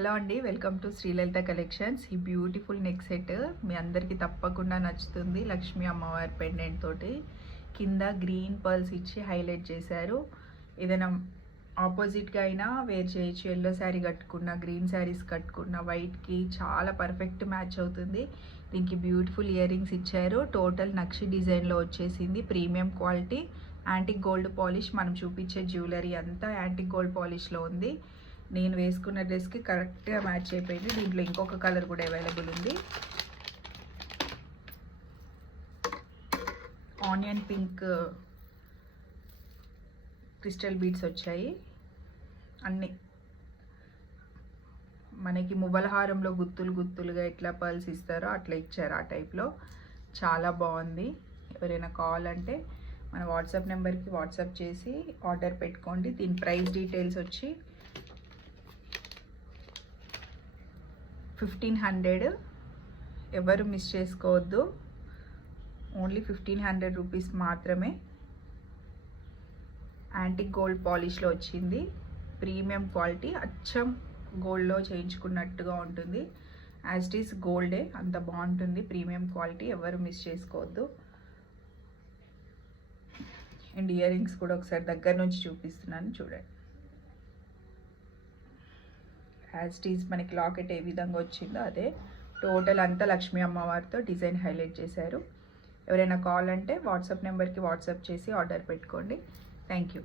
Hello అండి, welcome to Sri Lalitha collections. ఈ beautiful neck set మీ అందరికీ తప్పకుండా నచ్చుతుంది. లక్ష్మీ అమ్మవారి పెండెంట్ తోటి కింద గ్రీన్ పర్ల్స్ ఇచ్చి హైలైట్ చేశారు. ఏదైనా ఆపోజిట్గా అయినా వేర్ చేయొచ్చు. ఎల్లో శారీ కట్టుకున్న, గ్రీన్ శారీస్ కట్టుకున్న, వైట్కి చాలా పర్ఫెక్ట్ మ్యాచ్ అవుతుంది. దీనికి బ్యూటిఫుల్ ఇయర్ రింగ్స్ ఇచ్చారు. టోటల్ నక్షి డిజైన్లో వచ్చేసింది. Premium quality antique gold polish. మనం చూపించే జ్యువెలరీ అంతా యాంటిక్ గోల్డ్ పాలిష్లో ఉంది. నేను వేసుకున్న డ్రెస్కి కరెక్ట్గా మ్యాచ్ అయిపోయింది. దీంట్లో ఇంకొక కలర్ కూడా అవైలబుల్ ఉంది. ఆనియన్ పింక్ క్రిస్టల్ బీడ్స్ వచ్చాయి. అన్నీ మనకి మువ్వలహారంలో గుత్తులు గుత్తులుగా ఎట్లా పర్ల్స్ ఇస్తారో అట్లా ఇచ్చారు. ఆ టైప్లో చాలా బాగుంది. ఎవరైనా కావాలంటే మన వాట్సాప్ నెంబర్కి వాట్సాప్ చేసి ఆర్డర్ పెట్టుకోండి. దీని ప్రైస్ డీటెయిల్స్ వచ్చి 1500. ఎవరు మిస్ చేసుకోవద్దు. ఓన్లీ 1500 రూపీస్ మాత్రమే. యాంటిక్ గోల్డ్ పాలిష్లో వచ్చింది. ప్రీమియం క్వాలిటీ, అచ్చం గోల్డ్లో చేయించుకున్నట్టుగా ఉంటుంది. యాజ్ ఇట్ ఈస్ గోల్డే, అంత బాగుంటుంది. ప్రీమియం క్వాలిటీ, ఎవరు మిస్ చేసుకోవద్దు. అండ్ ఇయర్ రింగ్స్ కూడా ఒకసారి దగ్గర నుంచి చూపిస్తున్నాను, చూడండి. యాజ్ ఇట్ ఈజ్ మనకి లాకెట్ ఏ విధంగా వచ్చిందో అదే. టోటల్ అంతా లక్ష్మీ అమ్మవారితో డిజైన్ హైలైట్ చేశారు. ఎవరైనా కావాలంటే వాట్సాప్ నెంబర్కి వాట్సాప్ చేసి ఆర్డర్ పెట్టుకోండి. Thank you.